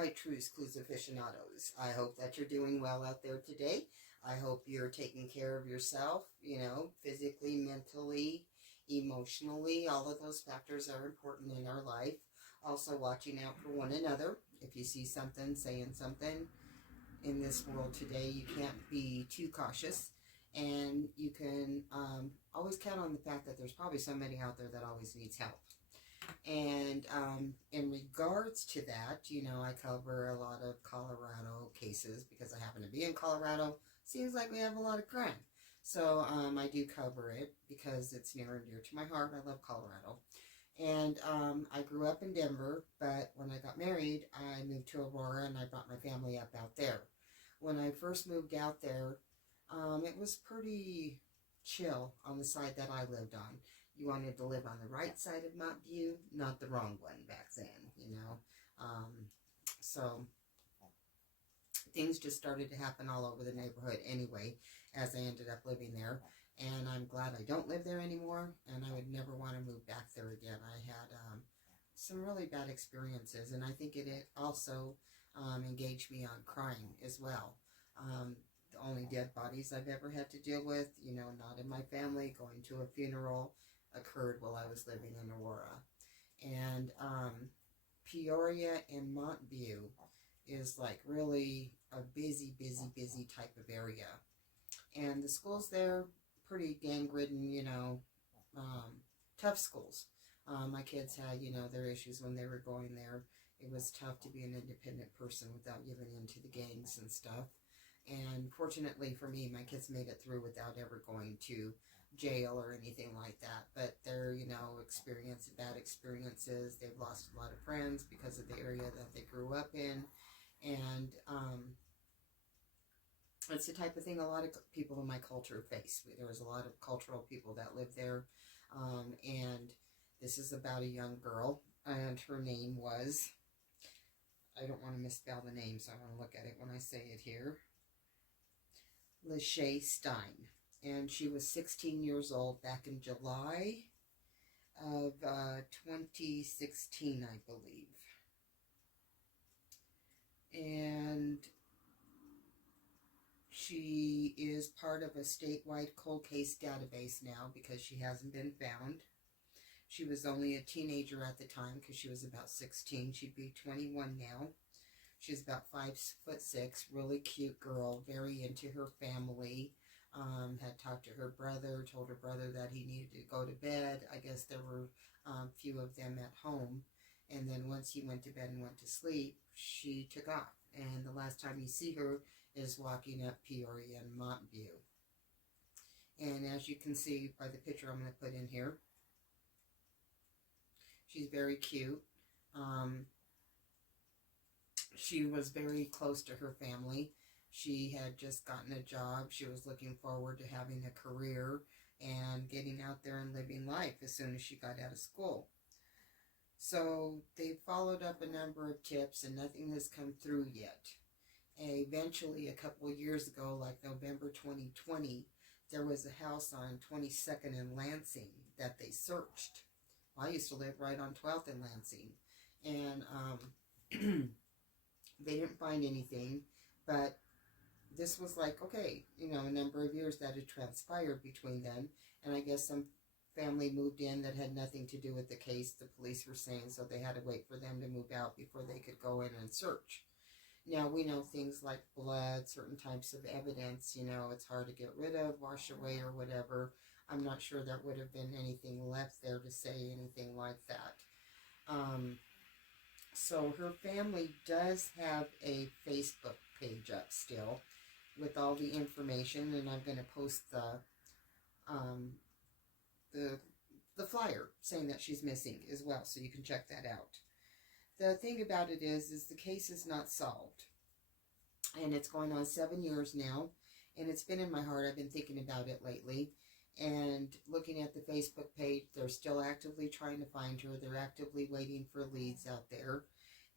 by True's Clues Aficionados. I hope that you're doing well out there today. I hope you're taking care of yourself, physically, mentally, emotionally. All of those factors are important in our life. Also, watching out for one another. If you see something, saying something in this world today, you can't be too cautious. And you can always count on the fact that there's probably somebody out there that always needs help. And in regards to that, I cover a lot of Colorado cases because I happen to be in Colorado. Seems like we have a lot of crime. So I do cover it because it's near and dear to my heart. I love Colorado. And I grew up in Denver, but when I got married, I moved to Aurora and I brought my family up out there. When I first moved out there, it was pretty chill on the side that I lived on. You wanted to live on the right side of Mount View, not the wrong one back then. So things just started to happen all over the neighborhood anyway, as I ended up living there. And I'm glad I don't live there anymore, and I would never want to move back there again. I had some really bad experiences, and I think it also engaged me on crime as well. The only dead bodies I've ever had to deal with, not in my family, going to a funeral, occurred while I was living in Aurora. And Peoria and Montview is like really a busy type of area. And the schools there, pretty gang-ridden, tough schools. My kids had, their issues when they were going there. It was tough to be an independent person without giving in to the gangs and stuff. And fortunately for me, my kids made it through without ever going to jail or anything like that. But they're, experienced bad experiences. They've lost a lot of friends because of the area that they grew up in. And it's the type of thing a lot of people in my culture face. There was a lot of cultural people that lived there. And this is about a young girl. And her name was, I don't want to misspell the name, so I want to look at it when I say it here. Lachey Stein. And she was 16 years old back in July of 2016, I believe. And she is part of a statewide cold case database now because she hasn't been found. She was only a teenager at the time because she was about 16. She'd be 21 now. She's about 5'6", really cute girl, very into her family. Had talked to her brother, told her brother that he needed to go to bed. I guess there were a few of them at home. And then once he went to bed and went to sleep, she took off. And the last time you see her is walking up Peoria and Montview. And as you can see by the picture I'm going to put in here, she's very cute. She was very close to her family. She had just gotten a job. She was looking forward to having a career and getting out there and living life as soon as she got out of school. So they followed up a number of tips and nothing has come through yet. Eventually, a couple of years ago, like November 2020, there was a house on 22nd and Lansing that they searched. I used to live right on 12th and Lansing. And they didn't find anything, but this was like, okay, a number of years that had transpired between them, and I guess some family moved in that had nothing to do with the case, the police were saying, so they had to wait for them to move out before they could go in and search. Now, we know things like blood, certain types of evidence, it's hard to get rid of, wash away, or whatever. I'm not sure there would have been anything left there to say anything like that. So her family does have a Facebook page up still with all the information, and I'm going to post the flyer saying that she's missing as well, so you can check that out. The thing about it is the case is not solved, and it's going on 7 years now, and it's been in my heart. I've been thinking about it lately, and looking at the Facebook page, they're still actively trying to find her. They're actively waiting for leads out there.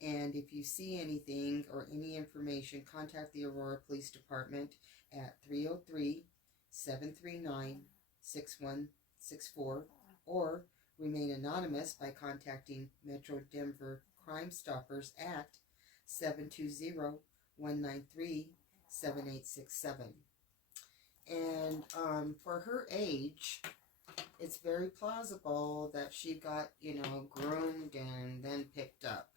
And if you see anything or any information, contact the Aurora Police Department at 303-739-6164 or remain anonymous by contacting Metro Denver Crime Stoppers at 720-193-7867. And for her age, it's very plausible that she got, groomed and then picked up.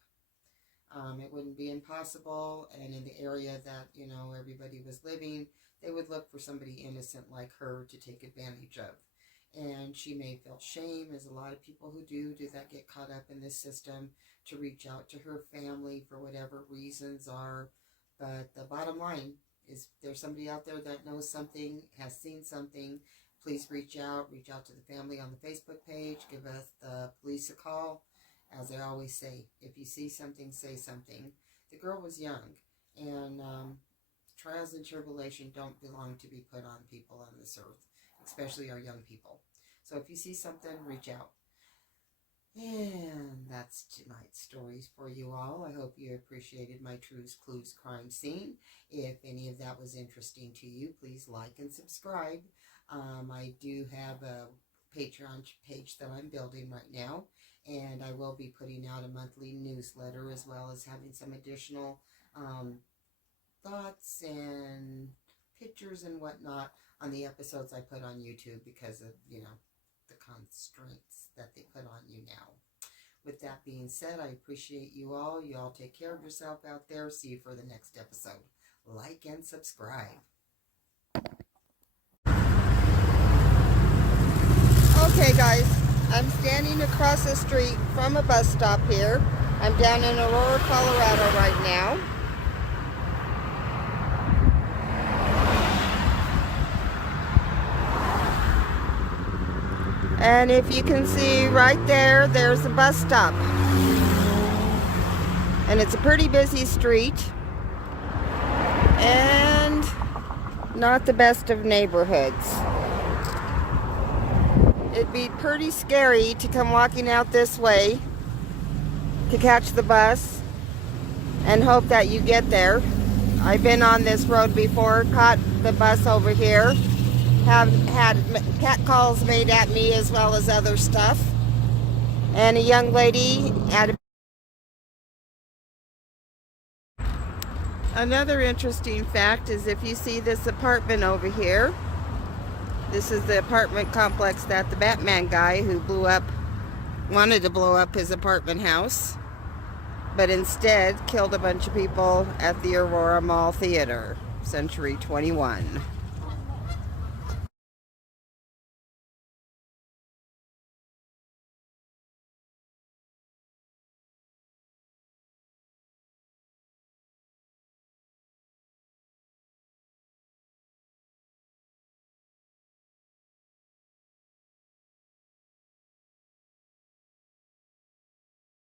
It wouldn't be impossible, and in the area that, everybody was living, they would look for somebody innocent like her to take advantage of. And she may feel shame, as a lot of people who do that get caught up in this system, to reach out to her family for whatever reasons are. But the bottom line is, there's somebody out there that knows something, has seen something. Please reach out to the family on the Facebook page. Give us the police a call. As I always say, if you see something, say something. The girl was young, and trials and tribulation don't belong to be put on people on this earth, especially our young people. So if you see something, reach out. And that's tonight's stories for you all. I hope you appreciated my Trues Clues crime scene. If any of that was interesting to you, please like and subscribe. I do have a Patreon page that I'm building right now, and I will be putting out a monthly newsletter, as well as having some additional thoughts and pictures and whatnot on the episodes I put on YouTube, because of, the constraints that they put on you now. With that being said, I appreciate you all. You all take care of yourself out there. See you for the next episode. Like and subscribe. Okay, guys, I'm standing across the street from a bus stop here. I'm down in Aurora, Colorado right now. And if you can see right there, there's a bus stop. And it's a pretty busy street. And not the best of neighborhoods. It'd be pretty scary to come walking out this way to catch the bus and hope that you get there. I've been on this road before, caught the bus over here, have had cat calls made at me as well as other stuff. And a young lady at Another interesting fact is, if you see this apartment over here, this is the apartment complex that the Batman guy who wanted to blow up his apartment house, but instead killed a bunch of people at the Aurora Mall Theater, Century 21.